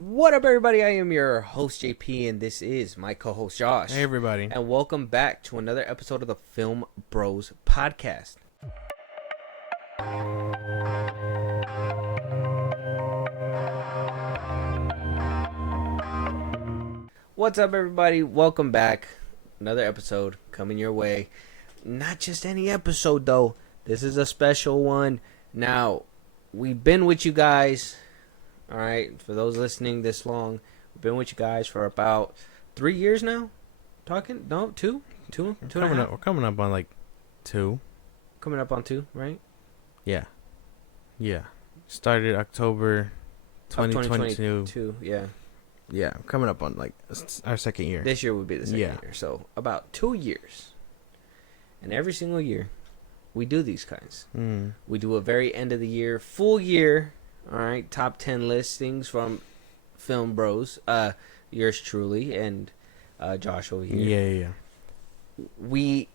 What up, everybody? I am your host, JP, and this is my co-host, Josh. Hey, everybody. And welcome back to another episode of the Film Bros podcast. What's up, everybody? Welcome back. Another episode coming your way. Not just any episode, though. This is a special one. Now, we've been with you guys. All right, for those listening this long, we've been with you guys for about 3 years now. Talking? No, two and a half? We're coming up on like 2. Coming up on 2, right? Yeah. Started October 2022. 2022, yeah. Yeah, coming up on like our second year. This year would be the second year. So about 2 years. And every single year, we do these kinds. We do a very end of the year, full year. All right, top 10 listings from Film Bros. Yours truly and Josh over here. Yeah. We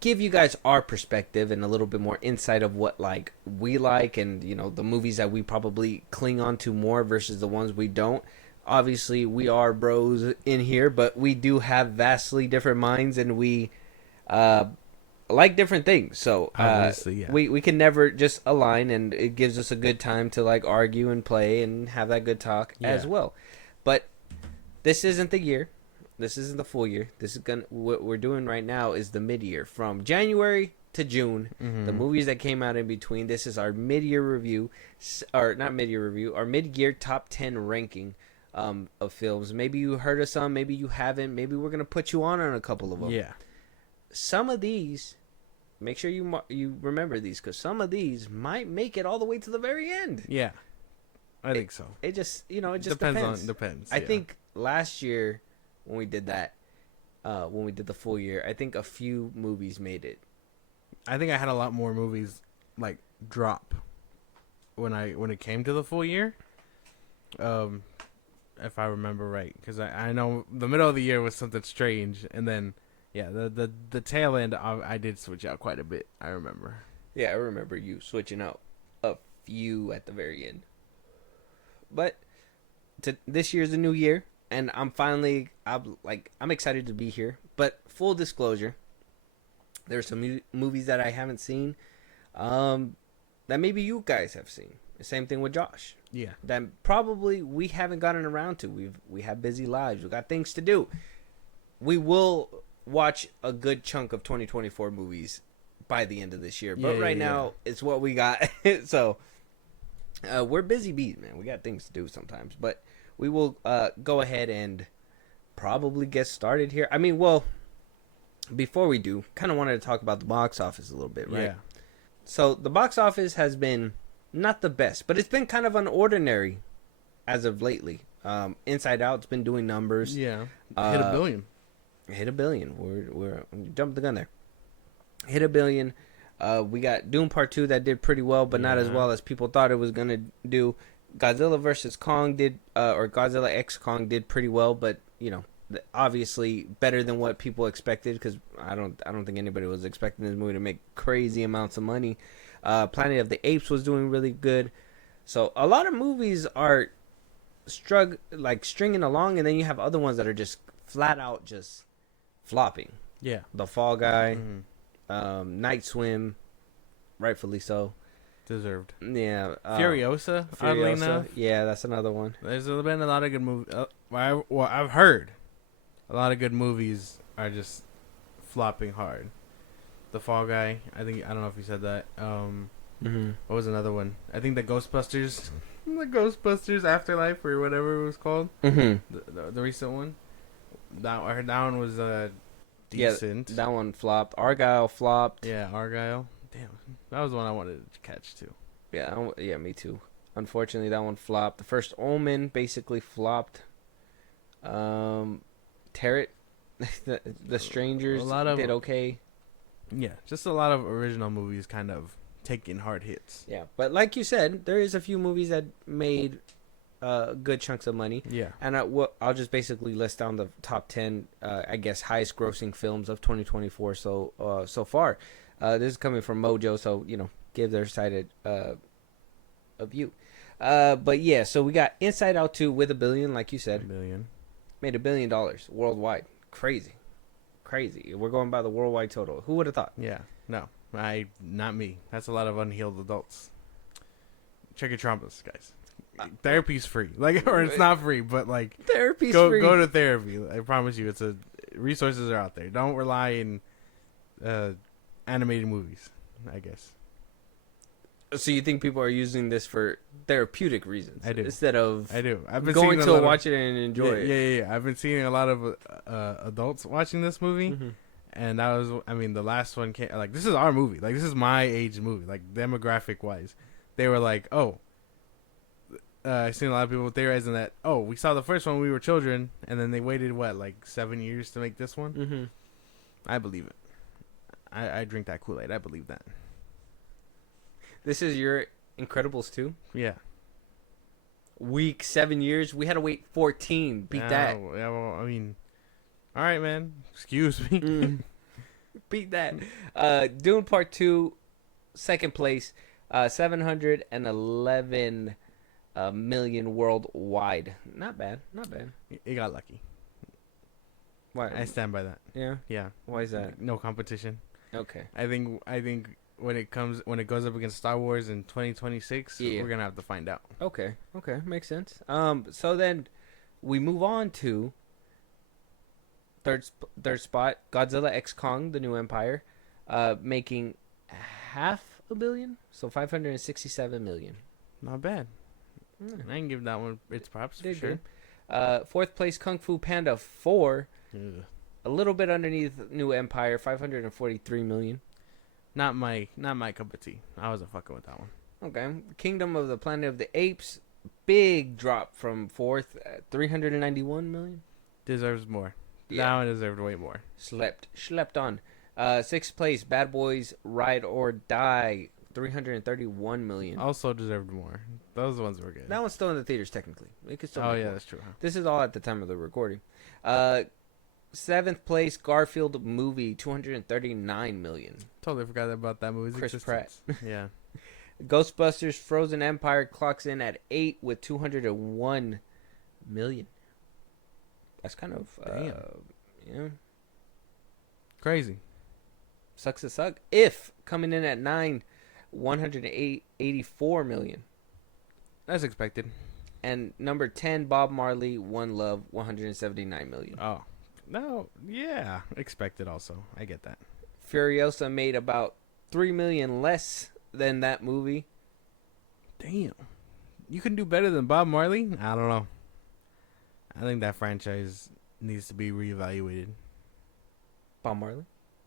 give you guys our perspective and a little bit more insight of what we like, and the movies that we probably cling on to more versus the ones we don't. Obviously, we are bros in here, but we do have vastly different minds, and we like different things, so obviously, yeah. we can never just align, and it gives us a good time to argue and play and have that good talk as well. But this isn't the year, this isn't the full year. This is what we're doing right now is the mid-year from January to June. The movies that came out in between. This is our mid-year review, or not mid-year review, our mid-year top 10 ranking of films. Maybe you heard of some, maybe you haven't. Maybe we're gonna put you on a couple of them. Yeah. Some of these, make sure you remember these, because some of these might make it all the way to the very end. Yeah, I think so. It just depends. Depends. I think last year when we did that, when we did the full year, I think a few movies made it. I think I had a lot more movies drop when it came to the full year. If I remember right, because I know the middle of the year was something strange, and then. Yeah, the tail end, I did switch out quite a bit, I remember. Yeah, I remember you switching out a few at the very end. But this year's a new year, and I'm excited to be here. But full disclosure, there's some movies that I haven't seen that maybe you guys have seen. The same thing with Josh. Yeah. That probably we haven't gotten around to. We have busy lives. We got things to do. We will watch a good chunk of 2024 movies by the end of this year, but right now it's what we got. So we're busy bees, man. We got things to do sometimes, but we will go ahead and probably get started here. I mean, well, before we do, kind of wanted to talk about the box office a little bit, right? Yeah. So the box office has been not the best, but it's been kind of unordinary as of lately. Inside Out's been doing numbers. Yeah. Hit $1 billion. Hit $1 billion. We're jumped the gun there. Hit $1 billion. We got Doom Part 2 that did pretty well, but not as well as people thought it was gonna do. Godzilla vs Kong did, or Godzilla X Kong did pretty well, but obviously better than what people expected, because I don't think anybody was expecting this movie to make crazy amounts of money. Planet of the Apes was doing really good, so a lot of movies are stringing along, and then you have other ones that are just flat out just flopping. Yeah. The Fall Guy, Night Swim, rightfully so. Deserved. Yeah. Furiosa, oddly enough. Yeah, that's another one. There's been a lot of good movies. I've heard a lot of good movies are just flopping hard. The Fall Guy, I don't know if you said that. What was another one? I think the Ghostbusters Afterlife, or whatever it was called. The recent one. That one was decent. Yeah, that one flopped. Argyle flopped. Yeah, Argyle. Damn, that was the one I wanted to catch too. Yeah, me too. Unfortunately, that one flopped. The First Omen basically flopped. Tenet, the Strangers did okay. Yeah, just a lot of original movies kind of taking hard hits. Yeah, but like you said, there is a few movies that made good chunks of money. Yeah. And I'll just basically list down the top 10, I guess, highest grossing films of 2024 so far. This is coming from Mojo, so, give their side a view. But yeah, so we got Inside Out 2 with $1 billion, like you said. $1 billion. Made $1 billion worldwide. Crazy. Crazy. We're going by the worldwide total. Who would have thought? Yeah. No. Not me. That's a lot of unhealed adults. Check your traumas, guys. Therapy's free. Like, or it's not free, but like, Therapy's go free. to therapy. I promise you, resources are out there. Don't rely in animated movies, I guess. So you think people are using this for therapeutic reasons? I do. Instead of I do. I've been going seeing to watch it and enjoy it. Yeah. I've been seeing a lot of adults watching this movie, Mm-hmm. and that was, I mean, the last one came, like, this is our movie. Like, this is my age movie. Like, demographic wise, they were like, oh, I've seen a lot of people theorizing that, oh, we saw the first one when we were children, and then they waited like 7 years to make this one. Mm-hmm. I believe it. I drink that Kool-Aid. I believe that. This is your Incredibles 2? Yeah. Week 7 years. We had to wait 14. Beat that. Yeah, well, I mean, all right, man. Excuse me. Beat that. Dune Part 2, second place. 711 million worldwide. Not bad. Not bad. It got lucky. Why? I stand by that. Yeah. Yeah. Why is that? No competition. Okay. I think when it goes up against Star Wars in 2026, we're gonna have to find out. Okay. Makes sense. So then we move on to third spot, Godzilla X Kong: The New Empire, making $500 million, so 567 million. Not bad. Mm. I can give that one its props for Did sure. good. Fourth place, Kung Fu Panda 4, Ugh. a little bit underneath New Empire, 543 million. Not my cup of tea. I wasn't fucking with that one. Okay. Kingdom of the Planet of the Apes, big drop from fourth, 391 million. Deserves more. Yeah. That one deserved way more. Schlepped on. Sixth place, Bad Boys Ride or Die, 331 million. Also deserved more. Those ones were good. That one's still in the theaters technically. It could still Oh make yeah, more. that's true. Huh? This is all at the time of the recording. Seventh place, Garfield movie, 239 million. Totally forgot about that movie's Chris existence. Yeah. Ghostbusters Frozen Empire clocks in at 8 with 201 million. That's kind of yeah. Crazy. Sucks to suck. If coming in at 9, 184 million. That's expected. And number 10, Bob Marley, One Love, 179 million. Oh. No, yeah. Expected also. I get that. Furiosa made about 3 million less than that movie. Damn. You can do better than Bob Marley? I don't know. I think that franchise needs to be reevaluated. Bob Marley?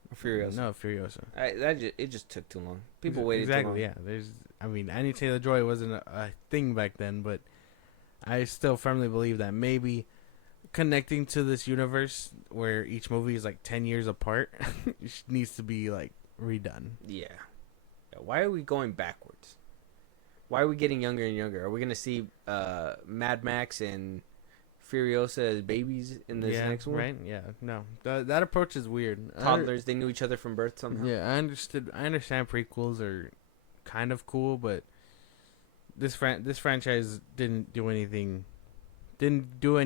Or Furiosa? No, Furiosa. It just took too long. People waited too long. Exactly, yeah. I mean, Anya Taylor-Joy wasn't a thing back then, but I still firmly believe that maybe connecting to this universe where each movie is like 10 years apart needs to be like redone. Yeah. Why are we going backwards? Why are we getting younger and younger? Are we going to see Mad Max and Furiosa as babies in this next one? Right? Yeah. No. That approach is weird. Toddlers, they knew each other from birth somehow. Yeah, I understand prequels are kind of cool, but this franchise didn't do any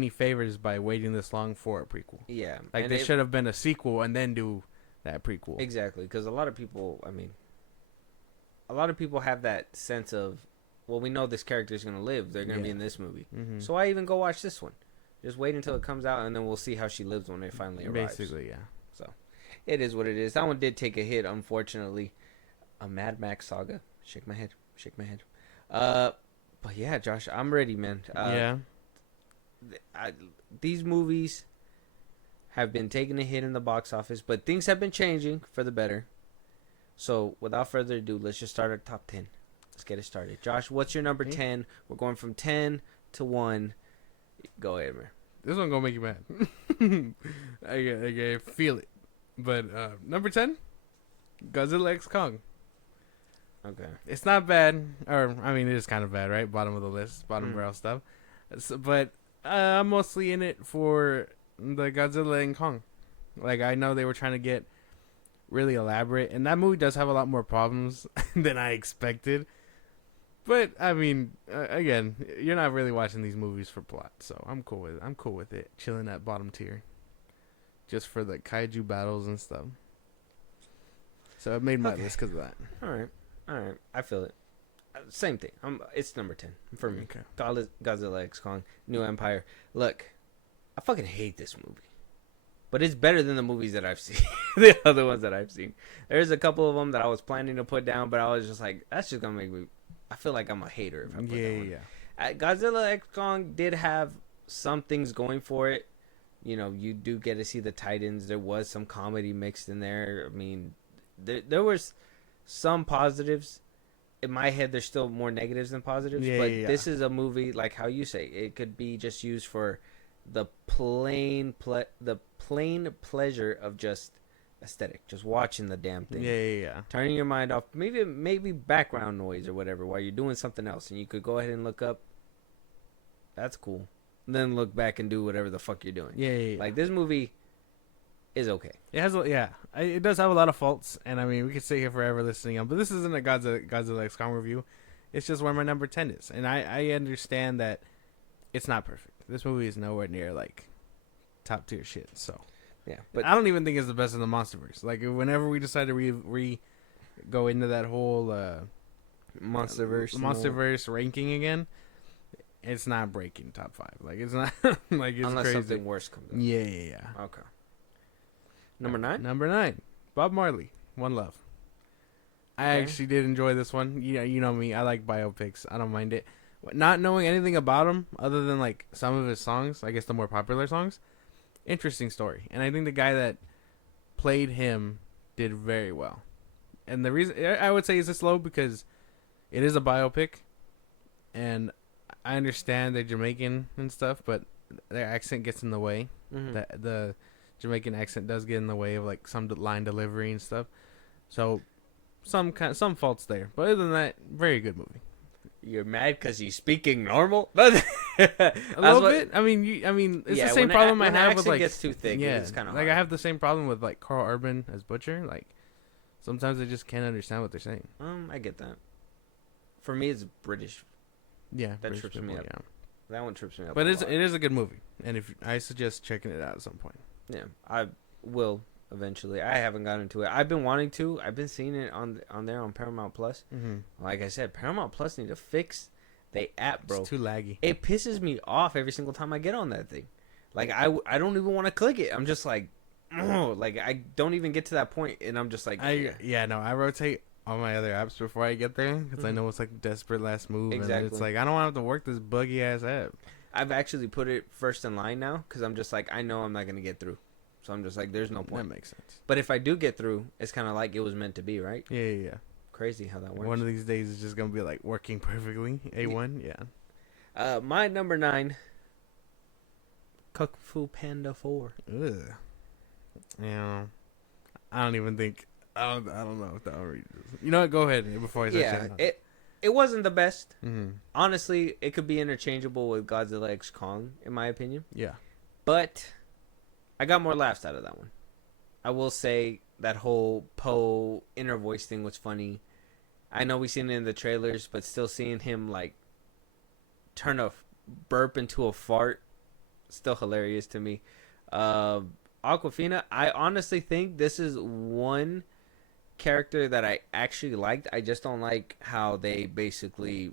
favors by waiting this long for a prequel. Yeah. Like, they should have been a sequel and then do that prequel. Exactly, because a lot of people have that sense of, well, we know this character is going to live. They're going to be in this movie. Mm-hmm. So why even go watch this one? Just wait until it comes out, and then we'll see how she lives when it finally arrives. Basically, yeah. So it is what it is. That one did take a hit, unfortunately. A Mad Max saga. Shake my head. But yeah, Josh, I'm ready, man. Yeah. These movies have been taking a hit in the box office, but things have been changing for the better. So without further ado, let's just start our top 10. Let's get it started. Josh, what's your number 10? We're going from 10 to 1. Go ahead, man. This one gonna make you mad. I feel it. But number 10, Godzilla X Kong. Okay. It's not bad, or I mean, it is kind of bad, right? Bottom of the list, bottom barrel stuff. But I'm mostly in it for the Godzilla and Kong. Like, I know they were trying to get really elaborate, and that movie does have a lot more problems than I expected. But I mean, again, you're not really watching these movies for plot, so I'm cool with it. I'm cool with it. Chilling at bottom tier, just for the kaiju battles and stuff. So I made my list because of that. All right. I feel it. Same thing. It's number 10 for me. Okay. Godzilla X Kong, New Empire. Look, I fucking hate this movie, but it's better than the movies that I've seen. The other ones that I've seen. There's a couple of them that I was planning to put down, but I was just like, that's just gonna make me. I feel like I'm a hater if I put that one. Godzilla X Kong did have some things going for it. You know, you do get to see the Titans. There was some comedy mixed in there. I mean, there was some positives. In my head, there's still more negatives than positives. This is a movie, like how you say, it could be just used for the plain pleasure of just aesthetic, just watching the damn thing. Turning your mind off, maybe background noise or whatever while you're doing something else, and you could go ahead and look up. That's cool. And then look back and do whatever the fuck you're doing. Like this movie is okay. It has, it does have a lot of faults, and I mean, we could sit here forever listening on, but this isn't a Godzilla X Kong review. It's just where my number 10 is, and I understand that it's not perfect. This movie is nowhere near like top tier shit. So yeah, but I don't even think it's the best in the MonsterVerse. Like whenever we decide to go into that whole MonsterVerse ranking again, it's not breaking top 5. Like it's not like it's unless crazy. Something worse comes up. Yeah. Okay. Number 9? Number 9. Bob Marley, One Love. I actually did enjoy this one. You know me. I like biopics. I don't mind it. Not knowing anything about him other than like some of his songs, I guess the more popular songs, interesting story. And I think the guy that played him did very well. And the reason I would say is this low because it is a biopic, and I understand they're Jamaican and stuff, but their accent gets in the way. Mm-hmm. The Jamaican accent does get in the way of like some line delivery and stuff. So some faults there, but other than that, very good movie. You're mad because he's speaking normal? A little bit. I mean, it's the same problem I have with like. Gets too thick. Yeah, it's kind of like I have the same problem with like Carl Urban as Butcher. Like sometimes I just can't understand what they're saying. I get that. For me, it's British. Yeah, that trips me up. Yeah. That one trips me up. But it is a good movie, and if I suggest checking it out at some point. Yeah, I will eventually. I haven't gotten into it. I've been wanting to. I've been seeing it on there on Paramount Plus. Mm-hmm. Like I said, Paramount Plus need to fix the app, bro. It's too laggy. It pisses me off every single time I get on that thing. Like I don't even want to click it. I'm just like, like I don't even get to that point, and I'm just like, I rotate all my other apps before I get there because I know it's like desperate last move. Exactly. And it's like I don't want to have to work this buggy ass app. I've actually put it first in line now because I'm just like, I know I'm not going to get through. So I'm just like, there's no point. That makes sense. But if I do get through, it's kind of like it was meant to be, right? Yeah. Crazy how that works. One of these days it's just going to be like working perfectly. A1, yeah. My number 9, Kung Fu Panda 4. Ugh. Yeah. I don't even think, I don't know if that will read this. You know what? Go ahead before I say it wasn't the best. Mm-hmm. Honestly, it could be interchangeable with Godzilla X Kong, in my opinion. Yeah. But I got more laughs out of that one. I will say that whole Poe inner voice thing was funny. I know we've seen it in the trailers, but still seeing him like turn a burp into a fart, still hilarious to me. Aquafina, I honestly think this is one character that I actually liked. I just don't like how they basically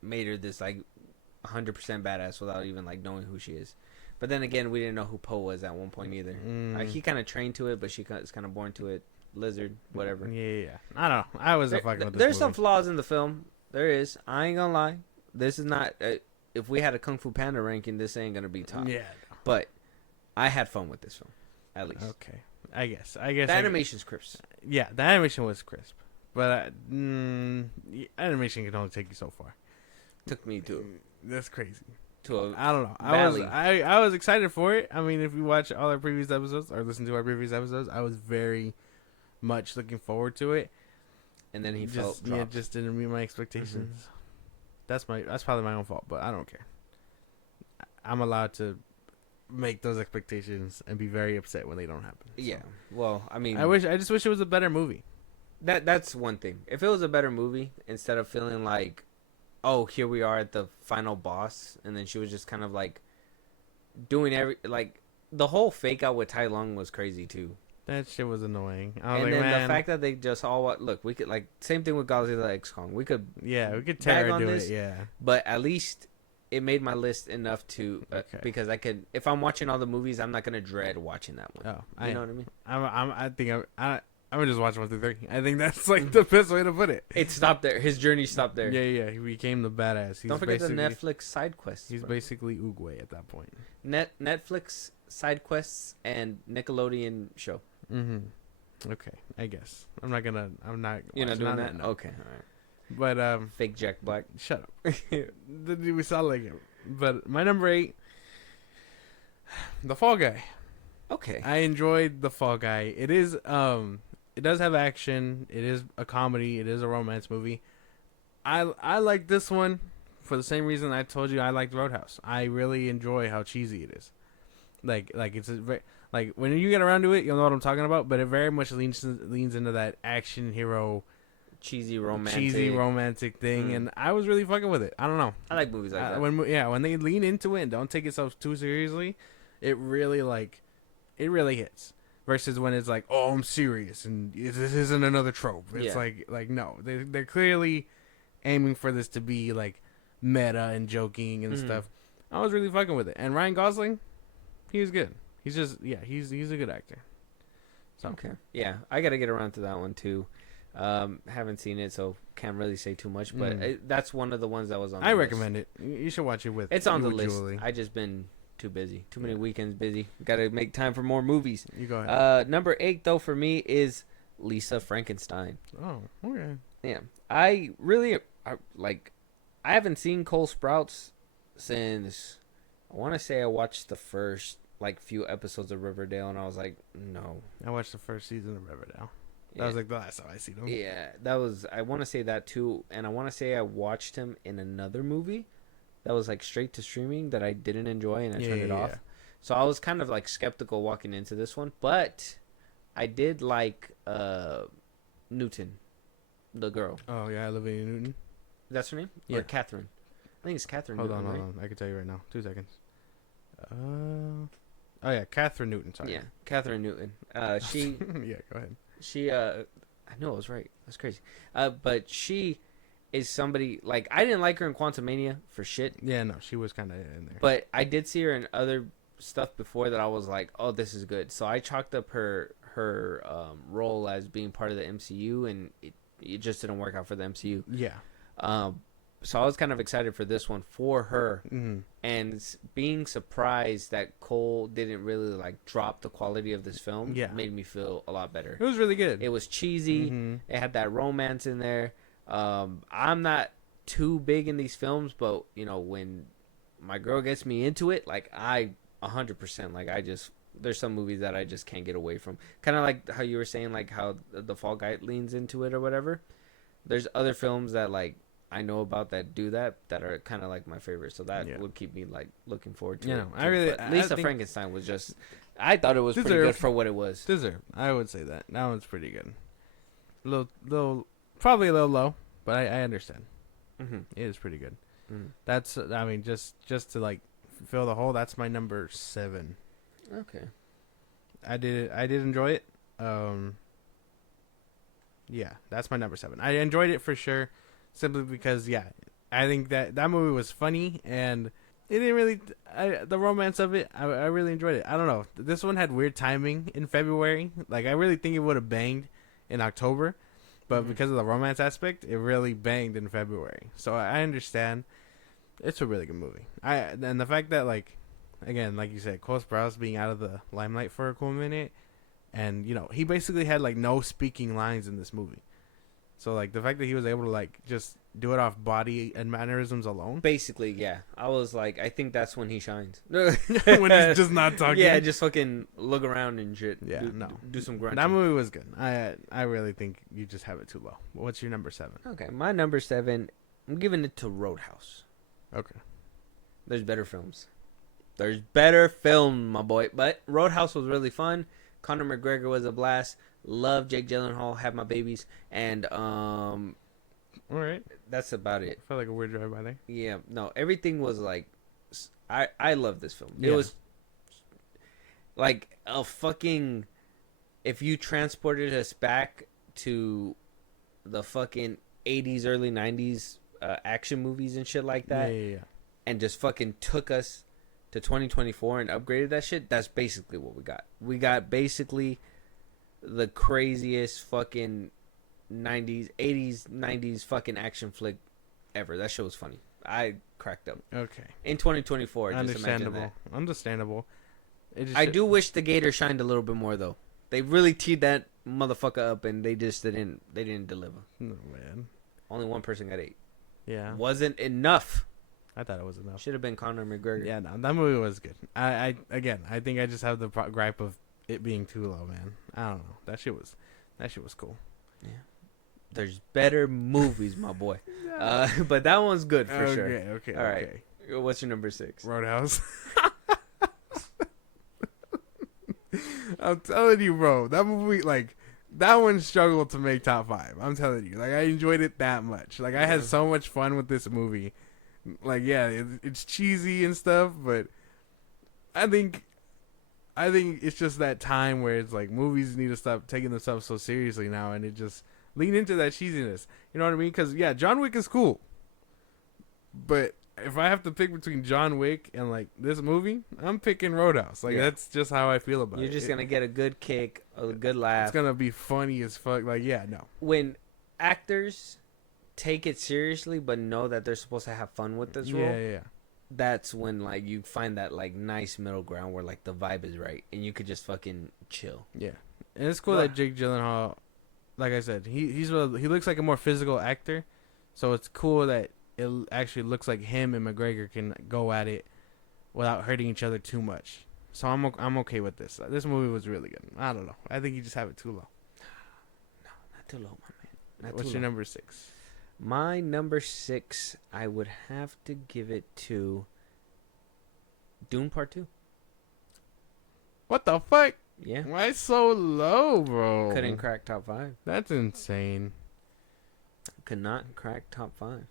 made her this like 100% badass without even like knowing who she is. But then again, we didn't know who Poe was at one point either. He kind of trained to it, but she is kind of born to it. Lizard, whatever. Yeah. I don't know. I wasn't fucking with this There's movie. some flaws in the film. There is. I ain't gonna lie. This is not. If we had a Kung Fu Panda ranking, this ain't gonna be top. Yeah. But I had fun with this film, at least. Okay. I guess. The animation's crisp. Yeah, the animation was crisp, but animation can only take you so far. Took me to. That's crazy. I don't know. I was excited for it. I mean, if you watch all our previous episodes or listen to our previous episodes, I was very much looking forward to it. And then he just didn't meet my expectations. Mm-hmm. That's probably my own fault, but I don't care. I'm allowed to make those expectations and be very upset when they don't happen. So. Yeah. Well, I mean, I just wish it was a better movie. that's one thing. If it was a better movie, instead of feeling like, oh, here we are at the final boss, and then she was just kind of like doing the whole fake out with Tai Lung was crazy too. That shit was annoying. I was And like, then man, the fact that they just all look, we could like same thing with Godzilla X Kong. We could yeah, we could bag tear on do this, it. Yeah, but at least it made my list enough to Okay. because I could, if I'm watching all the movies, I'm not gonna dread watching that one. oh, You know what I mean? I think I'm gonna just watch 1 through 3. I think that's like the best way to put it. It stopped there. His journey stopped there. Yeah, he became the badass. He's Don't forget the basically- Netflix side quests. He's bro. basically Oogway at that point. Netflix side quests and Nickelodeon show. Mm-hmm. Okay, I guess I'm not. You're not watching doing that? no. Okay, all right. But Fake Jack Black. shut up. We sound like him. But my number 8, The Fall Guy. Okay. I enjoyed The Fall Guy. It is it does have action. It is a comedy. It is a romance movie. I like this one for the same reason I told you I liked Roadhouse. I really enjoy how cheesy it is. Like it's like when you get around to it, you'll know what I'm talking about. But it very much leans into that action hero, cheesy romantic thing, and I was really fucking with it. I don't know. I like movies like that. When they lean into it and don't take itself too seriously, it really hits. Versus when it's like, oh, I'm serious and this isn't another trope. It's like no, they're clearly aiming for this to be like meta and joking and stuff. I was really fucking with it. And Ryan Gosling, he was good. He's just he's a good actor. So. Okay. Yeah, I got to get around to that one too. Haven't seen it, so can't really say too much. But that's one of the ones that was on. I recommend it. You should watch it with. It's on the list. Julie. I just been too busy. Too many weekends busy. Got to make time for more movies. You go ahead. Number 8 though for me is Lisa Frankenstein. Oh, okay. Yeah, I haven't seen Cole Sprouts since I want to say I watched the first few episodes of Riverdale, and I was like, no. I watched the first season of Riverdale. That was like the last time I seen him. Yeah, that was. I want to say that too, and I want to say I watched him in another movie that was straight to streaming that I didn't enjoy, and I turned it off. Yeah. So I was kind of skeptical walking into this one, but I did like Newton, the girl. Oh yeah, Olivia Newton. That's her name? Yeah. Or Catherine? I think it's Catherine. Hold Newton, on. I can tell you right now. 2 seconds. Oh yeah, Catherine Newton. Sorry. Yeah, Catherine Newton. She. Yeah, go ahead. She. I know I was right. That's crazy. But she is somebody I didn't like her in Quantumania for shit. Yeah, no, she was kind of in there. But I did see her in other stuff before that I was like, oh, this is good. So I chalked up her role as being part of the MCU, and it just didn't work out for the MCU. Yeah. So I was kind of excited for this one for her, and being surprised that Cole didn't really drop the quality of this film. Made me feel a lot better. It was really good. It was cheesy. It had that romance in there. I'm not too big in these films, but when my girl gets me into it, I 100% there's some movies that I just can't get away from. Kind of like how you were saying, how the Fall Guy leans into it or whatever. There's other films that I know about that do that are kind of my favorite. So that would keep me looking forward to it. Lisa Frankenstein was just, I thought it was pretty good for what it was. I would say that one's pretty good. Little, probably a little low, but I understand. It is pretty good. That's just to fill the hole. That's my number 7. Okay. I did enjoy it. Yeah, that's my number 7. I enjoyed it for sure, simply because I think that movie was funny, and it didn't really the romance of it. I really enjoyed it. I don't know. This one had weird timing in February. I really think it would have banged in October, but because of the romance aspect, it really banged in February. So I understand. It's a really good movie. And the fact that again, like you said, Cole Sprouse being out of the limelight for a cool minute, and he basically had no speaking lines in this movie. So the fact that he was able to just do it off body and mannerisms alone. Basically, yeah. I was I think that's when he shines. When he's just not talking. Yeah, just fucking look around and shit. Yeah, do some grunting. That movie was good. I really think you just have it too low. What's your number 7? Okay, my number 7, I'm giving it to Roadhouse. Okay. There's better films. There's better film, my boy. But Roadhouse was really fun. Conor McGregor was a blast. Love Jake Gyllenhaal. Have my babies, and All right. that's about it. Felt like a weird drive by there. Yeah, no, everything was like, I love this film. It Yeah. was like a fucking. If you transported us back to the fucking 80s, early 90s action movies and shit like that, Yeah. and just fucking took us to 2024 and upgraded that shit, that's basically what we got. We got basically the craziest fucking 90s, 80s, 90s fucking action flick ever. That shit was funny. I cracked up. Okay. In 2024, just imagine Understandable. that. Understandable. I do wish the gator shined a little bit more though. They really teed that motherfucker up and they didn't deliver. No, man. Only one person got 8. Yeah. Wasn't enough. I thought it was enough. Should have been Conor McGregor. Yeah, no, that movie was good. I think I just have the gripe of it being too low, man. I don't know. That shit was cool. Yeah. There's better movies, my boy. But that one's good for sure. Okay. All right. What's your number 6? Roadhouse. I'm telling you, bro. That movie, like, that one struggled to make top 5. I'm telling you. Like, I enjoyed it that much. Like, I had so much fun with this movie. Like, yeah, it's cheesy and stuff, but I think it's just that time where it's like movies need to stop taking themselves so seriously now, and it just lean into that cheesiness. You know what I mean? Because yeah, John Wick is cool, but if I have to pick between John Wick and like this movie, I'm picking Roadhouse. Like that's just how I feel about it. You're just gonna get a good kick, a good laugh. It's gonna be funny as fuck. Like yeah, no. When actors take it seriously but know that they're supposed to have fun with this role, Yeah. that's when like you find that like nice middle ground where like the vibe is right and you could just fucking chill. Yeah, and it's cool that Jake Gyllenhaal, like I said, he looks like a more physical actor, so it's cool that it actually looks like him and McGregor can go at it without hurting each other too much. So I'm okay with this. This movie was really good. I don't know. I think you just have it too low. No, not too low, my man. What's your number 6? My number 6, I would have to give it to Dune Part 2. What the fuck? Yeah. Why so low, bro? Couldn't crack top 5. That's insane. Could not crack top 5.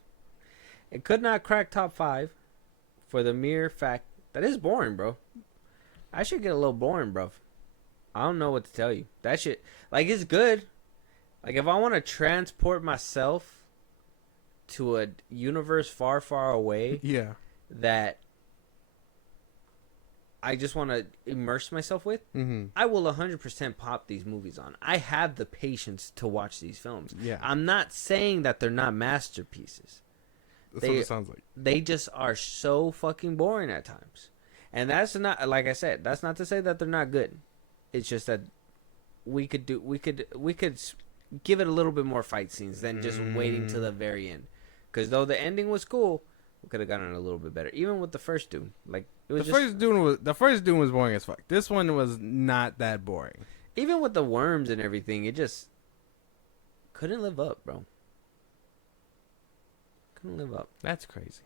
It could not crack top 5 for the mere fact that it's boring, bro. I should get a little boring, bro. I don't know what to tell you. That shit, like, it's good. Like, if I want to transport myself to a universe far, far away, Yeah. that I just want to immerse myself with, Mm-hmm. I will 100% pop these movies on. I have the patience to watch these films. Yeah. I'm not saying that they're not masterpieces. That's what it sounds like. They just are so fucking boring at times. And that's not, like I said, that's not to say that they're not good. It's just that we could give it a little bit more fight scenes than just waiting to the very end. Because though the ending was cool, we could have gotten it a little bit better. Even with the first Dune, like it was the first Dune was boring as fuck. This one was not that boring. Even with the worms and everything, it just couldn't live up, bro. Couldn't live up. That's crazy.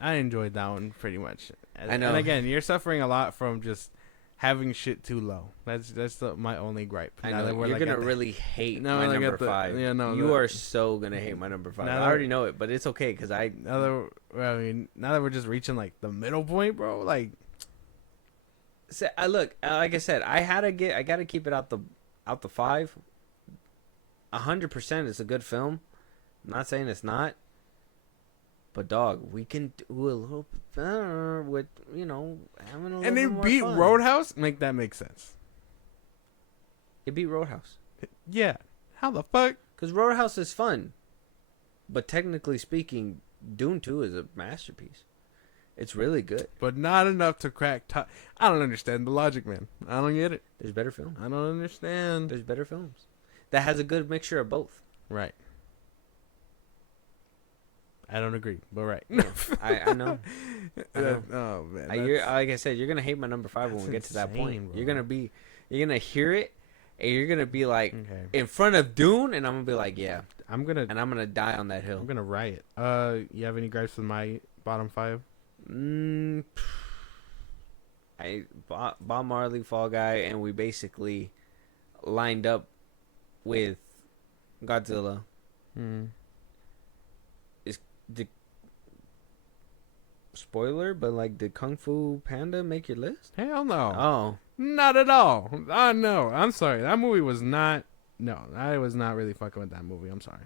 I enjoyed that one pretty much. I know. And again, you're suffering a lot from just having shit too low. That's my only gripe. I know you're gonna really hate my number 5. Yeah, no, you are so gonna hate my number 5. I already know it, but it's okay because now that we're just reaching like the middle point, bro. Like, look, like I said, I gotta keep it out the 5. 100%, it's a good film. I'm not saying it's not. But dog, we can do a little bit better with, having a little and bit it more beat fun. Roadhouse. Make that make sense. It beat Roadhouse. Yeah. How the fuck? Because Roadhouse is fun. But technically speaking, Dune 2 is a masterpiece. It's really good. But not enough to crack top. I don't understand the logic, man. I don't get it. There's better films. I don't understand. There's better films. That has a good mixture of both. Right. I don't agree, but right. I know. Oh man. Like I said, you're gonna hate my number 5 when we get to that point. Bro. You're gonna hear it, and you're gonna be like in front of Dune, and I'm gonna be like, yeah, I'm gonna die on that hill. I'm gonna riot. You have any gripes with my bottom 5? Bob Marley, Fall Guy, and we basically lined up with Godzilla is the spoiler, but like, did Kung Fu Panda make your list? Hell no. Oh, Not at all. Oh, no. I'm sorry. That movie was not. No, I was not really fucking with that movie. I'm sorry.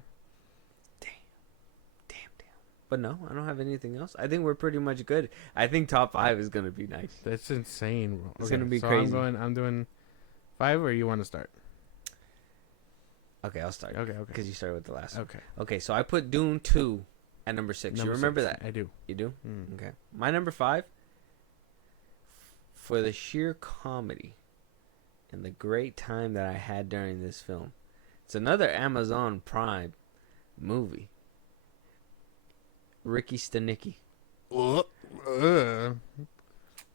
damn. But no, I don't have anything else. I think we're pretty much good. I think top 5 is gonna be nice. That's insane, bro. It's gonna be crazy. I'm doing 5, or you want to start? Okay, I'll start. Okay. Because you started with the last one. Okay. Okay, so I put Dune 2 at number 6. You remember that? I do. You do? Mm. Okay. My number 5, for the sheer comedy and the great time that I had during this film. It's another Amazon Prime movie. Ricky Stenicki.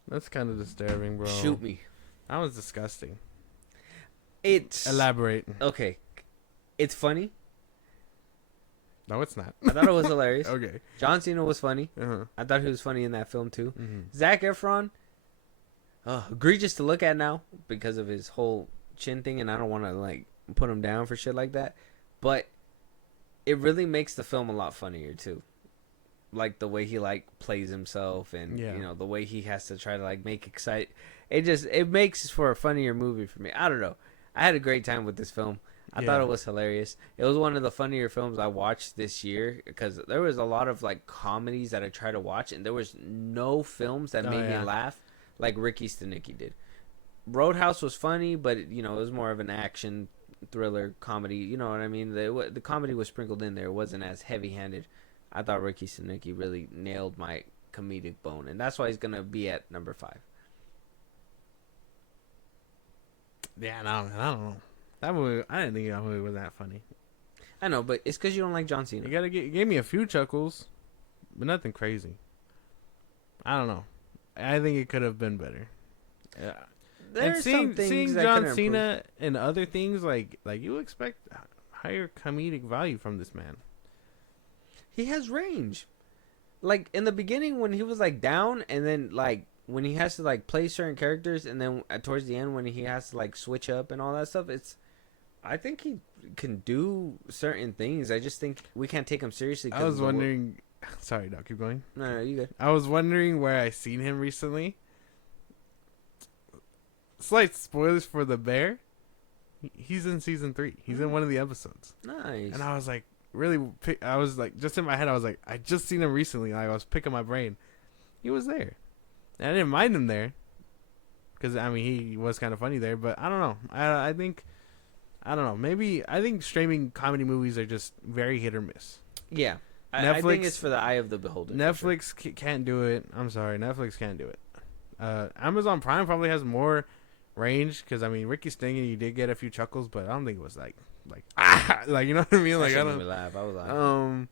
That's kind of disturbing, bro. Shoot me. That was disgusting. It's... Elaborate. Okay. It's funny. No, it's not. I thought it was hilarious. Okay. John Cena was funny. Uh-huh. I thought he was funny in that film too. Mm-hmm. Zac Efron, egregious to look at now because of his whole chin thing, and I don't want to like put him down for shit like that, but it really makes the film a lot funnier too. Like the way he like plays himself, and you know the way he has to try to like make excite. It makes for a funnier movie for me. I don't know. I had a great time with this film. I thought it was hilarious. It was one of the funnier films I watched this year because there was a lot of like comedies that I tried to watch, and there was no films that made me laugh like Ricky Stenicki did. Roadhouse was funny, but you know it was more of an action thriller comedy. You know what I mean? The comedy was sprinkled in there. It wasn't as heavy-handed. I thought Ricky Stenicki really nailed my comedic bone, and that's why he's gonna be at number 5. Yeah, I don't know. That movie, I didn't think that movie was that funny. I know, but it's because you don't like John Cena. You gave me a few chuckles, but nothing crazy. I don't know. I think it could have been better. Yeah. There's some things seeing that John could Cena improve. and other things like you expect higher comedic value from this man. He has range. Like in the beginning when he was like down, and then like when he has to like play certain characters, and then towards the end when he has to like switch up and all that stuff, I think he can do certain things. I just think we can't take him seriously. I was wondering. Sorry, no, keep going. No, you good. I was wondering where I seen him recently. Slight spoilers for The Bear. He's in season 3. He's in one of the episodes. Nice. And I was like, I was like, just in my head, I was like, I just seen him recently. Like, I was picking my brain. He was there. And I didn't mind him there. Because, I mean, he was kind of funny there. But I don't know. I think, I don't know. Maybe, I think streaming comedy movies are just very hit or miss. Yeah. I think it's for the eye of the beholder. Netflix can't do it. I'm sorry. Netflix can't do it. Amazon Prime probably has more range. Because, I mean, Ricky Stenicki, you did get a few chuckles. But I don't think it was like you know what I mean? Like, I don't laugh. I was laughing.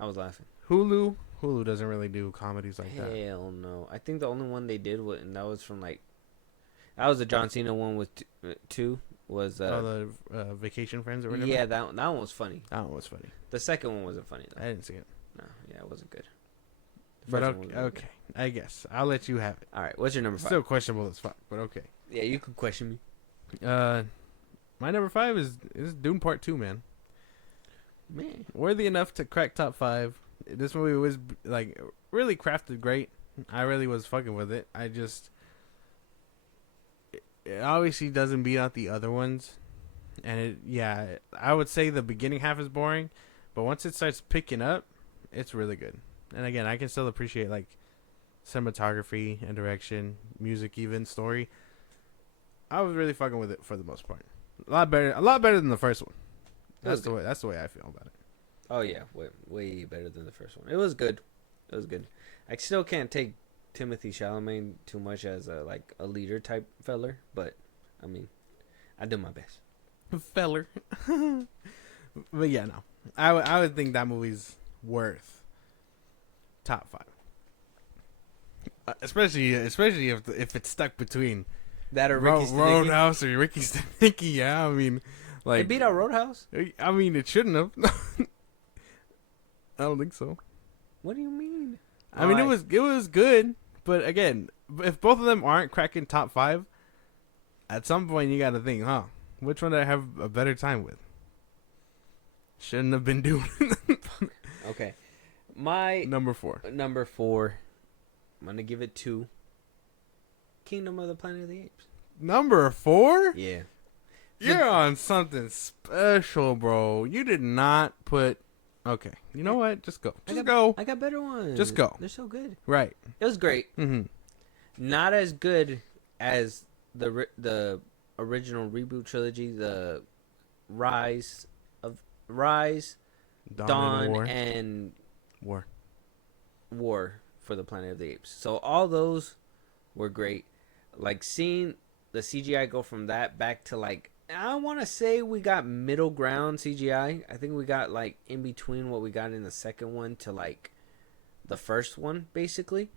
I was laughing. Hulu doesn't really do comedies like that. Hell no. I think the only one they did was, and that was from like, that was the John Cena one with 2 was the Vacation Friends or whatever. Yeah, that one was funny. That one was funny. The second one wasn't funny though. I didn't see it. No, yeah, it wasn't good. But okay, I guess I'll let you have it. All right, what's your number 5? Still questionable as fuck, but okay. Yeah, you can question me. My number 5 is Dune Part 2, man. Man, Worthy enough to crack top 5. This movie was like really crafted great. I really was fucking with it. It obviously doesn't beat out the other ones, and I would say the beginning half is boring, but once it starts picking up, it's really good. And again, I can still appreciate like cinematography and direction, music, even story. I was really fucking with it for the most part. A lot better than the first one. That's the way I feel about it. Oh yeah, way better than the first one. It was good. I still can't take Timothy Chalamet too much as a leader type feller, but I mean, I do my best. Feller. But yeah, no. I would think that movie's worth top 5. Especially if it's stuck between that or Ricky Stenicki. Roadhouse or Ricky Stenicki. Yeah, I mean, like, it beat out Roadhouse. I mean, it shouldn't have. I don't think so. What do you mean? I mean, it was good, but again, if both of them aren't cracking top 5, at some point you got to think, which one did I have a better time with? Shouldn't have been doing. Okay, my Number 4. number 4. I'm gonna give it to Kingdom of the Planet of the Apes. Number 4? Yeah. You're on something special, bro. You did not put. Okay, you know what? Just go. Just go. I got better ones. Just go. They're so good. Right. It was great. Mm-hmm. Not as good as the original reboot trilogy, the Rise, Dawn, War. and War. War for the Planet of the Apes. So all those were great. Like seeing the CGI go from that back to like, I want to say we got middle ground CGI. I think we got like in between what we got in the second one to like the first one, basically.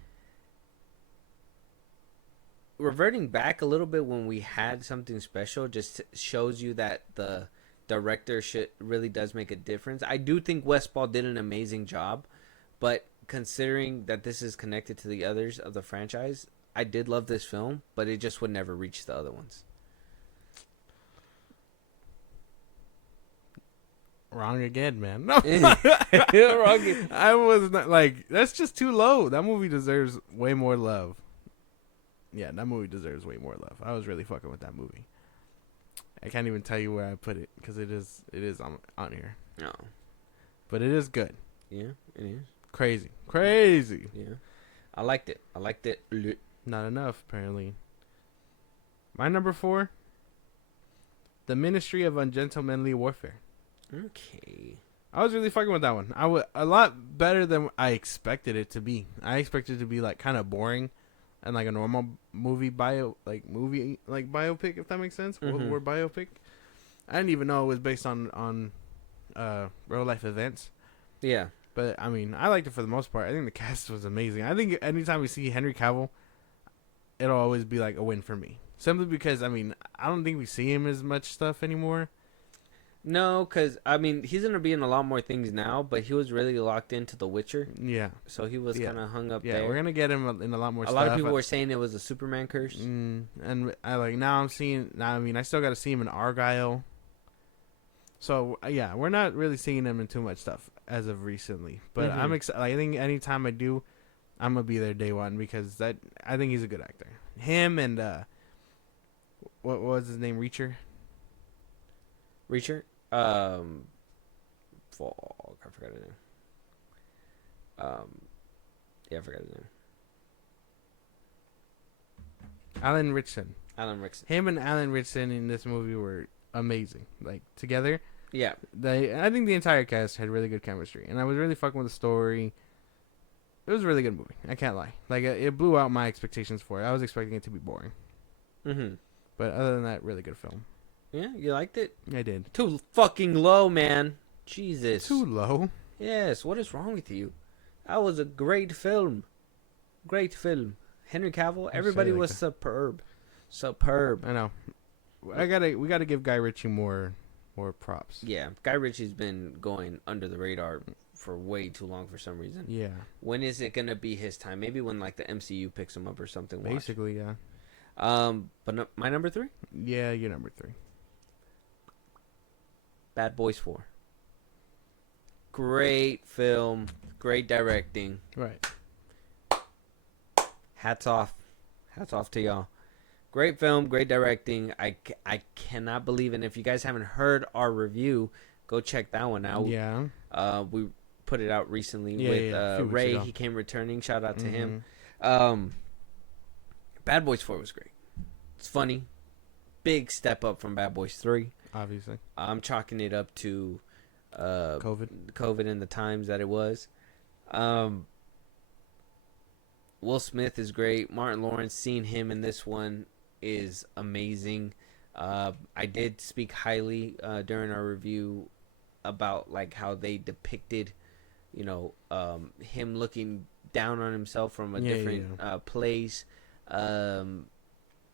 Reverting back a little bit when we had something special just shows you that the director really does make a difference. I do think Westball did an amazing job, but considering that this is connected to the others of the franchise, I did love this film, but it just would never reach the other ones. Wrong again, man. Wrong again. I was not like, that's just too low. That movie deserves way more love. Yeah, that movie deserves way more love. I was really fucking with that movie. I can't even tell you where I put it because it is on here. No. But it is good. Yeah, it is. Crazy. Yeah. I liked it. Not enough, apparently. My number 4, The Ministry of Ungentlemanly Warfare. Okay. I was really fucking with that one. A lot better than I expected it to be. I expected it to be like kind of boring and like a normal biopic, if that makes sense. Mm-hmm. Word biopic. I didn't even know it was based on real life events. Yeah. But I mean, I liked it for the most part. I think the cast was amazing. I think anytime we see Henry Cavill, it'll always be like a win for me. Simply because I mean, I don't think we see him as much stuff anymore. No, because, I mean, he's going to be in a lot more things now, but he was really locked into The Witcher. Yeah. So he was kind of hung up there. Yeah, we're going to get him in a lot more stuff. A lot of people were saying it was a Superman curse. And I still got to see him in Argyle. So, yeah, we're not really seeing him in too much stuff as of recently. But I'm excited. I think anytime I do, I'm going to be there day one because I think he's a good actor. Him and, what was his name? Reacher? Fuck, I forgot his name. Yeah, I forgot his name. Alan Ritchson. Him and Alan Ritchson in this movie were amazing. Like, together. Yeah. I think the entire cast had really good chemistry. And I was really fucking with the story. It was a really good movie. I can't lie. Like, it blew out my expectations for it. I was expecting it to be boring. Mm-hmm. But other than that, really good film. Yeah, you liked it? I did. Too fucking low, man. Jesus. Too low? Yes, what is wrong with you? That was a great film. Great film. Henry Cavill, everybody was superb. Superb. I know. We gotta give Guy Ritchie more props. Yeah, Guy Ritchie's been going under the radar for way too long for some reason. Yeah. When is it gonna be his time? Maybe when like the MCU picks him up or something. Basically, yeah. But no, my number 3? Yeah, you're number 3. Bad Boys 4. Great film, great directing. Right. Hats off to y'all. Great film, great directing. I cannot believe it. And if you guys haven't heard our review, go check that one out. Yeah. We put it out recently with Ray. He came returning. Shout out to him. Bad Boys 4 was great. It's funny. Big step up from Bad Boys 3. Obviously. I'm chalking it up to COVID and the times that it was. Will Smith is great. Martin Lawrence, seeing him in this one is amazing. I did speak highly during our review about like how they depicted, him looking down on himself from a different place.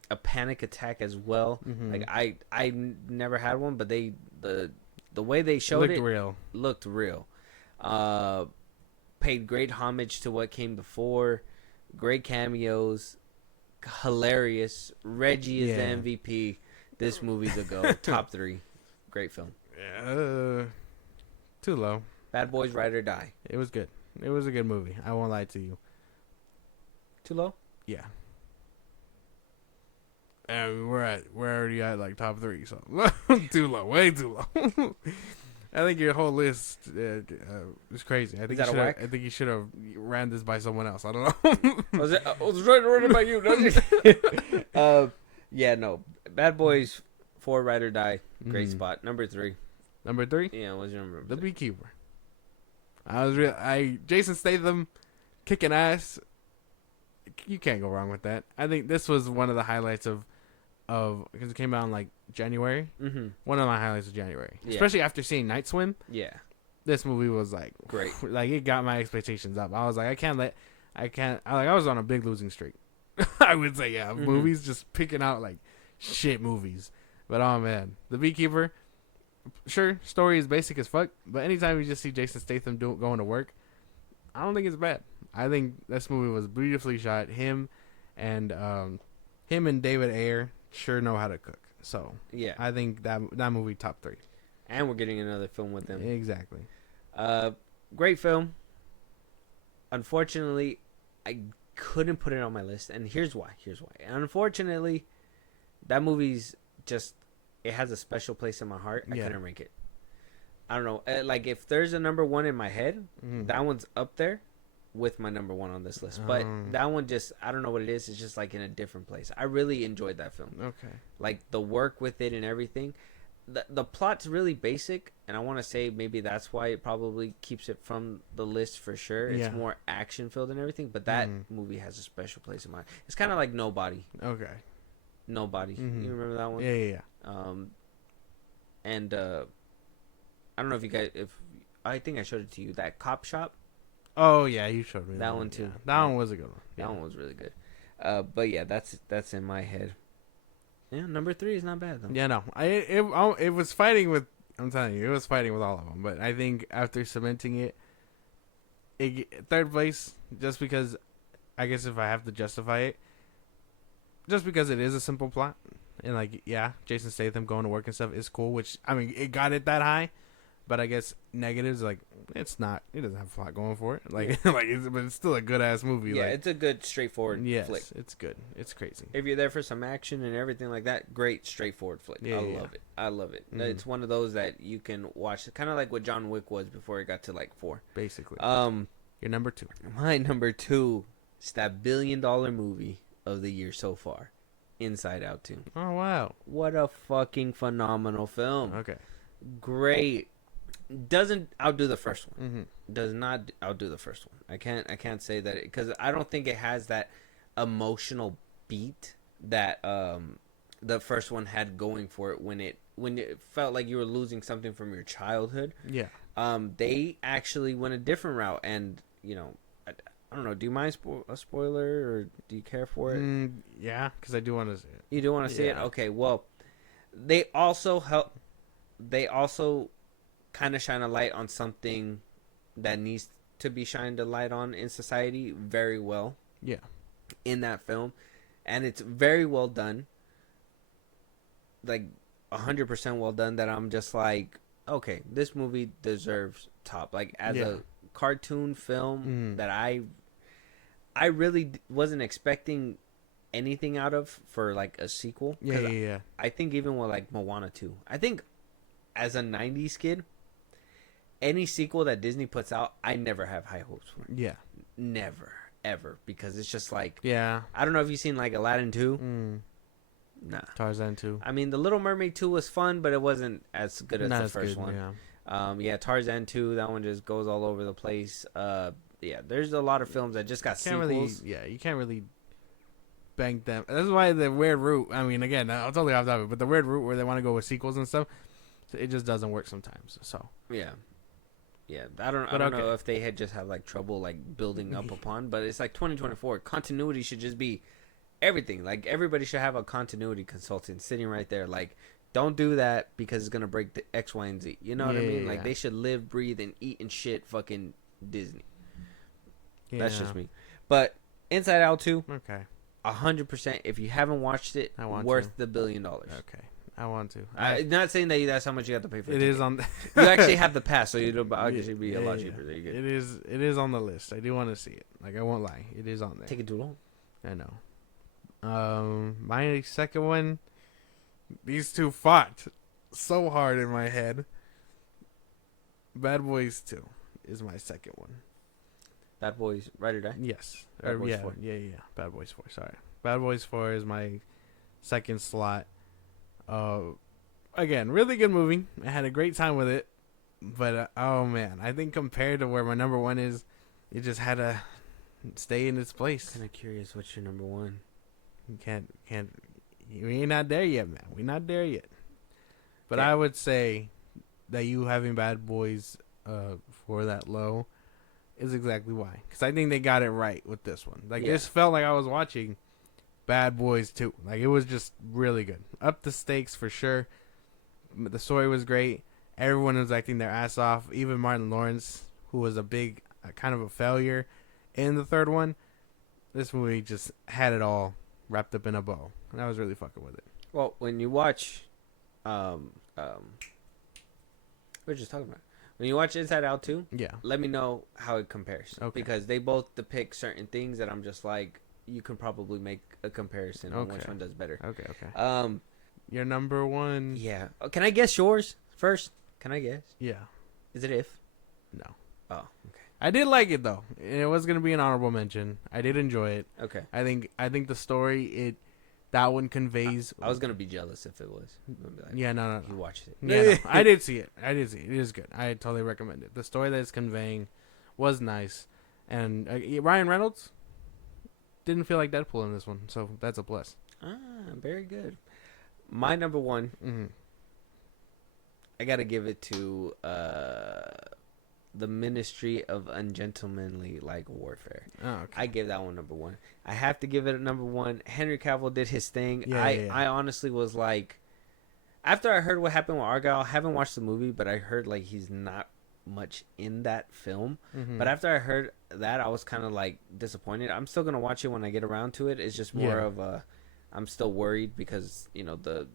A panic attack as well. Mm-hmm. Like I never had one, but the way they showed it looked real. Paid great homage to what came before. Great cameos. Hilarious. Reggie is the MVP. This movie's a go. Top 3. Great film. Too low. Bad Boys Ride or Die. It was good. It was a good movie. I won't lie to you. Too low? Yeah. And we're already at like top 3, so too low, way too low. I think your whole list is crazy. I think you should have ran this by someone else. I don't know. I was trying to run it by you. Don't you? Yeah, no. Bad Boys 4 Ride or Die. Great spot. Number 3. Number 3? Yeah, what's your number? The Beekeeper. Jason Statham kicking ass. You can't go wrong with that. I think this was one of the highlights of because it came out in like January. Mm-hmm. One of my highlights of January, especially after seeing Night Swim. Yeah, this movie was like great. Like it got my expectations up. I was like, I was on a big losing streak. I would say, movies just picking out like shit movies. But oh man, The Beekeeper. Sure, story is basic as fuck, but anytime you just see Jason Statham going to work, I don't think it's bad. I think this movie was beautifully shot. Him and David Ayer sure know how to cook. So yeah, I think that movie top 3. And we're getting another film with them. Exactly. Great film. Unfortunately, I couldn't put it on my list, and here's why. Unfortunately, that movie's just, it has a special place in my heart. I couldn't rank it. I don't know. Like if there's a number 1 in my head, that one's up there with my number 1 on this list. But that one just, I don't know what it is. It's just like in a different place. I really enjoyed that film. Okay. Like the work with it and everything. The plot's really basic, and I want to say maybe that's why it probably keeps it from the list for sure. It's more action filled and everything, but that movie has a special place in my. It's kind of like Nobody. Okay. Nobody. You remember that one? Yeah. And I don't know if you guys, I think I showed it to you. That Cop Shop. Oh yeah, you showed me that one too. Yeah. That one was a good one. That one was really good. But yeah, that's in my head. Yeah, number 3 is not bad though. Yeah, no, it was fighting with. I'm telling you, it was fighting with all of them. But I think after cementing it, third place, just because, I guess if I have to justify it, just because it is a simple plot, and like Jason Statham going to work and stuff is cool. Which I mean, it got it that high. But I guess negatives, like, it's not. It doesn't have a lot going for it. Like, but it's still a good ass movie. Yeah, like, it's a good straightforward flick. It's good. It's crazy. If you're there for some action and everything like that, great straightforward flick. I love it. I love it. It's one of those that you can watch, kind of like what John Wick was before it got to like 4. Basically. Your number 2. My number 2 is that $1 billion movie of the year so far, Inside Out 2. Oh wow! What a fucking phenomenal film. Okay. Great. Doesn't outdo the first one. Does not outdo the first one. I can't say that because I don't think it has that emotional beat that the first one had going for it when it felt like you were losing something from your childhood. Yeah. They actually went a different route, and I don't know. Do you mind a spoiler, or do you care for it? Yeah, because I do want to see it. You do want to see it? Okay. Well, they also kind of shine a light on something that needs to be shined a light on in society very well. Yeah. In that film, and it's very well done. Like 100% well done. That I'm just like, okay, this movie deserves top. Like as a cartoon film that I really wasn't expecting anything out of for like a sequel. Yeah. I think even with like Moana 2, I think as a 90s kid, any sequel that Disney puts out, I never have high hopes for. Yeah. Never, ever. Because it's just like... Yeah. I don't know if you've seen like Aladdin 2. Nah. Tarzan 2. I mean, The Little Mermaid 2 was fun, but it wasn't as good as the first one. Yeah. Tarzan 2, that one just goes all over the place. There's a lot of films that just got sequels. You can't really bank them. That's why the weird route, I mean, again, I'm totally off topic, but the weird route where they want to go with sequels and stuff, it just doesn't work sometimes. So yeah, I don't know if they had just had like trouble like building up upon, but it's like 2024. Continuity should just be everything. Like everybody should have a continuity consultant sitting right there. Like, don't do that because it's gonna break the X, Y, and Z. You know what I mean? Like they should live, breathe, and eat and shit. Fucking Disney. Yeah. That's just me. But Inside Out 2. Okay. 100%. If you haven't watched it, worth the $1 billion. Okay. I want to. I'm not saying that's how much you have to pay for. It is on. You actually have the pass, so it'll actually be a lot cheaper. There you go. It is. It is on the list. I do want to see it. Like I won't lie, it is on there. Take it too long. I know. My second one. These two fought so hard in my head. Bad Boys 2 is my second one. Bad Boys, Ride or Die? Yes. Bad Boys 4. Yeah. Bad Boys 4. Sorry. Bad Boys 4 is my second slot. Again, really good movie. I had a great time with it. But, oh man, I think compared to where my number one is, it just had to stay in its place. Kind of curious what's your number one. You can't, we ain't not there yet, man. We not there yet. But Okay. I would say that you having Bad Boys for that low is exactly why. Because I think they got it right with this one. Like, this felt like I was watching Bad Boys 2. Like, it was just really good. Up the stakes for sure. The story was great. Everyone was acting their ass off. Even Martin Lawrence, who was a big, kind of a failure in the third one. This movie just had it all wrapped up in a bow. And I was really fucking with it. Well, when you watch, we were just talking about. When you watch Inside Out 2, Yeah. let me know how it compares. Okay. Because they both depict certain things that I'm just like, you can probably make a comparison on which one does better. Okay. Your number one. Yeah. Oh, can I guess yours first? Can I guess? Yeah. Is it If? No. Oh, okay. I did like it though. It was gonna be an honorable mention. I did enjoy it. Okay. I think the story that one conveys. I was gonna be jealous if it was. I'd be like, Yeah, no. You watched it. Yeah, no, I did see it. It is good. I totally recommend it. The story that it's conveying was nice, and Ryan Reynolds didn't feel like Deadpool in this one, so that's a plus. Very good. My number one. Mm-hmm. I gotta give it to the Ministry of Ungentlemanly Warfare. Oh, okay. I gave that one number one. I have to give it a number one. Henry Cavill did his thing. Yeah. I honestly was like, after I heard what happened with Argyle, I haven't watched the movie, but I heard like he's not much in that film. Mm-hmm. But after I heard that, I was kind of like disappointed. I'm still gonna watch it when I get around to it. It's just more of a, I'm still worried because the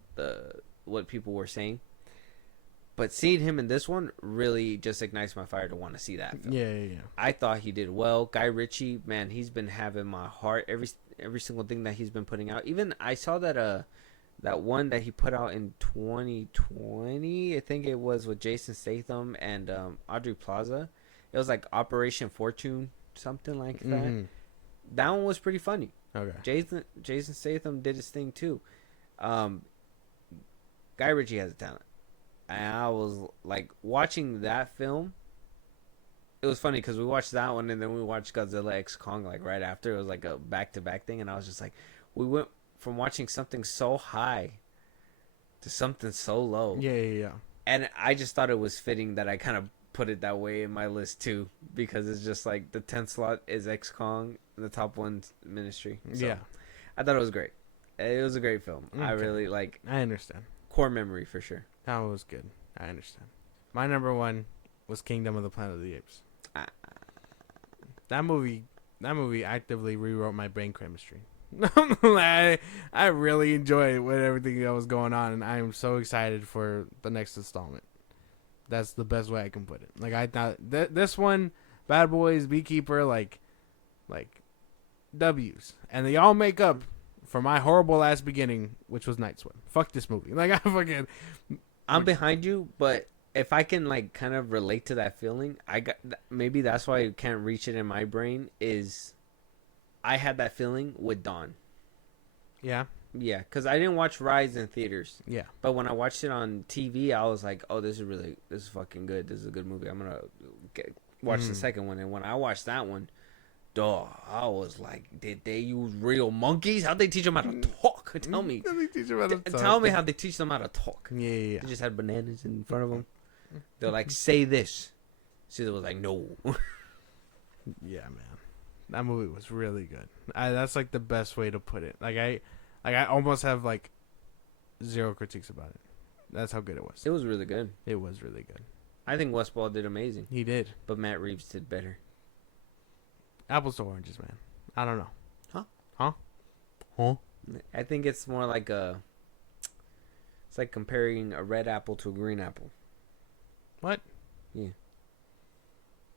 what people were saying. But seeing him in this one really just ignites my fire to want to see that film. Yeah. I thought he did well. Guy Ritchie, man, he's been having my heart every single thing that he's been putting out. Even I saw that that one that he put out in 2020, I think it was with Jason Statham and Audrey Plaza. It was like Operation Fortune, something like that. Mm-hmm. That one was pretty funny. Okay. Jason Statham did his thing too. Guy Ritchie has a talent. And I was like watching that film. It was funny because we watched that one and then we watched Godzilla X Kong like right after. It was like a back-to-back thing, and I was just like, we went from watching something so high to something so low. Yeah. And I just thought it was fitting that I kind of put it that way in my list too, because it's just like the 10th slot is X Kong, the top one's Ministry. So Yeah. I thought it was great. It was a great film. Okay. I really like. I understand. Core memory for sure. That was good. I understand. My number one was Kingdom of the Planet of the Apes. That movie actively rewrote my brain chemistry. I really enjoyed with everything that was going on, and I am so excited for the next installment. That's the best way I can put it. Like I thought this one, Bad Boys, Beekeeper, like W's, and they all make up for my horrible ass beginning, which was Night Sweat. Fuck this movie. Like I'm behind you, but if I can like kind of relate to that feeling, maybe that's why I can't reach it in my brain. Is I had that feeling with Dawn. Yeah, because I didn't watch Rise in theaters. Yeah, but when I watched it on TV, I was like, "Oh, this is fucking good. This is a good movie. I'm gonna watch the second one." And when I watched that one, dog, I was like, "Did they use real monkeys? How'd they teach them how to talk? Tell me. Tell me how they teach them how to talk." Yeah. They just had bananas in front of them. They're like, "Say this." Caesar was like, "No." Yeah, man. That movie was really good. That's like the best way to put it. Like I almost have like zero critiques about it. That's how good it was. It was really good. It was really good. I think Westball did amazing. He did. But Matt Reeves did better. Apples to oranges, man. I don't know. Huh? Huh? I think it's more like It's like comparing a red apple to a green apple. What? Yeah.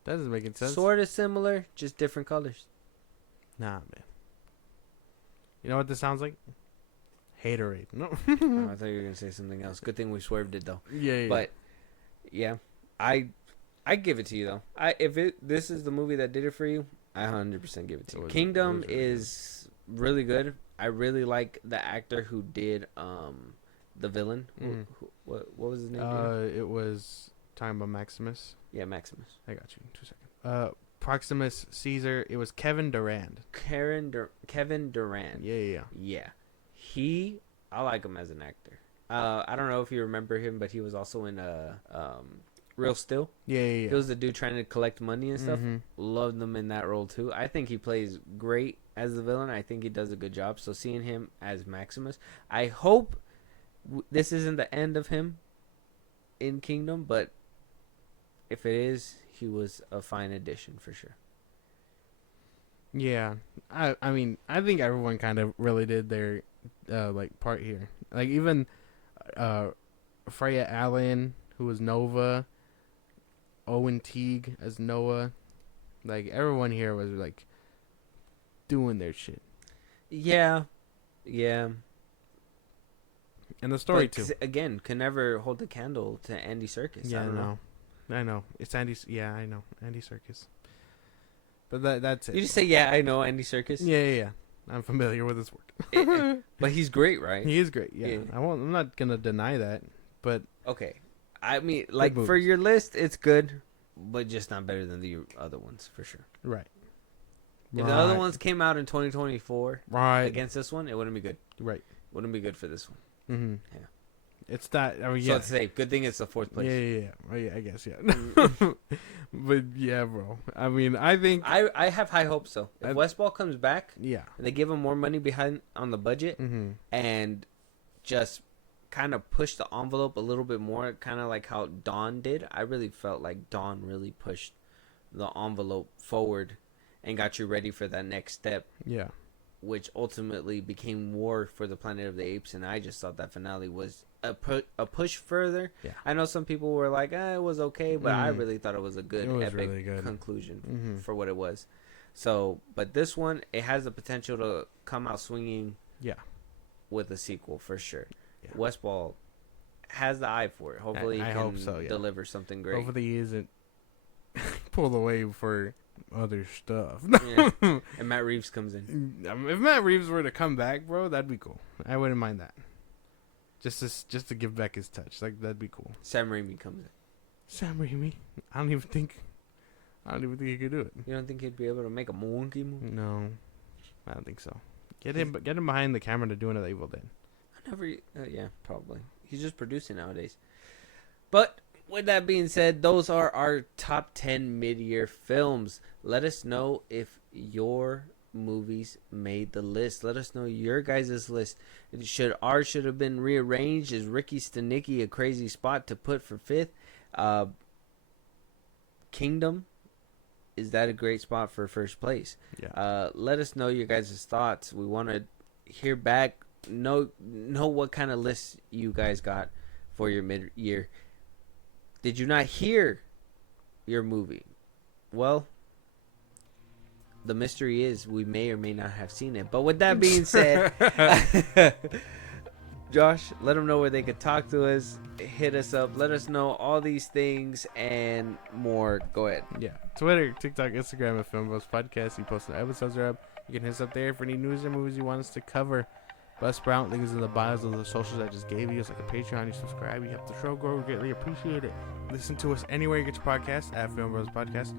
That doesn't make any sense. Sort of similar, just different colors. Nah, man. You know what this sounds like? Haterade. No. Oh, I thought you were gonna say something else. Good thing we swerved it though. Yeah. But yeah, I give it to you though. This is the movie that did it for you, I 100% give it to you. Kingdom is really good. I really like the actor who did the villain. What was his name? It was talking about Maximus. Yeah, Maximus. I got you. 2 seconds. Proximus Caesar. It was Kevin Durand. Kevin Durand. Yeah. I like him as an actor. I don't know if you remember him, but he was also in Real Still. Yeah. He was the dude trying to collect money and stuff. Mm-hmm. Loved him in that role too. I think he plays great as the villain. I think he does a good job. So seeing him as Maximus, I hope this isn't the end of him in Kingdom, but if it is, he was a fine addition for sure. Yeah, I mean, I think everyone kind of really did their like part here. Like even Freya Allen, who was Nova, Owen Teague as Noah. Like everyone here was like doing their shit. Yeah. And the story but too. Again, can never hold the candle to Andy Serkis. Yeah, I know. It's Andy. Yeah, I know Andy Serkis. But that's it. You just say, yeah, I know Andy Serkis. Yeah. I'm familiar with his work. But he's great, right? He is great. Yeah. I'm not gonna deny that. But okay, I mean, like for your list, it's good, but just not better than the other ones for sure. Right. If the other ones came out in 2024, against this one, it wouldn't be good. Right. Wouldn't be good for this one. Mm-hmm. Yeah. It's that. I mean, so it's safe. Good thing it's the fourth place. Yeah. Oh, yeah, I guess, yeah. But yeah, bro. I mean, I think I have high hopes though. If Westball comes back, yeah, and they give him more money behind on the budget, and just kind of push the envelope a little bit more, kind of like how Dawn did. I really felt like Dawn really pushed the envelope forward and got you ready for that next step. Yeah. Which ultimately became War for the Planet of the Apes, and I just thought that finale was a push further. Yeah. I know some people were like, it was okay, but I really thought it was a good, epic really good conclusion for what it was. So, but this one, it has the potential to come out swinging. Yeah. With a sequel for sure. Yeah. Westball has the eye for it. Hopefully, he can deliver something great. Hopefully, he isn't pulled away for other stuff. Yeah. And Matt Reeves comes in. If Matt Reeves were to come back, bro, that'd be cool. I wouldn't mind that. Just to give back his touch, like that'd be cool. Sam Raimi comes in. Sam Raimi? I don't even think he could do it. You don't think he'd be able to make a monkey movie? No, I don't think so. Get him behind the camera to do another Evil Dead. Yeah, probably. He's just producing nowadays. But with that being said, those are our top 10 mid-year films. Let us know if your movies made the list. Let us know your guys' list. Ours should have been rearranged? Is Ricky Stenicki a crazy spot to put for 5th? Kingdom, is that a great spot for first place? Yeah. Let us know your guys' thoughts. We want to hear back. Know what kind of lists you guys got for your mid-year. Did you not hear your movie? Well, the mystery is we may or may not have seen it. But with that being said, Josh, let them know where they could talk to us. Hit us up. Let us know all these things and more. Go ahead. Yeah. Twitter, TikTok, Instagram at FilmBros Podcast. You post the episodes are up. You can hit us up there for any news or movies you want us to cover. Buzzsprout, links in the bios of the socials I just gave you. It's like a Patreon. You subscribe. You help the show grow. We greatly appreciate it. Listen to us anywhere you get your podcast at FilmBros Podcast.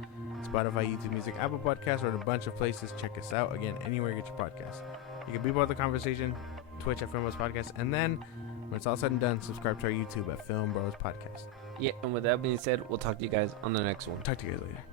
Spotify, YouTube Music, Apple Podcasts, or a bunch of places. Check us out. Again, anywhere you get your podcast. You can be part of the conversation. Twitch at FilmBros Podcast. And then, when it's all said and done, subscribe to our YouTube at FilmBros Podcast. Yeah, and with that being said, we'll talk to you guys on the next one. Talk to you guys later.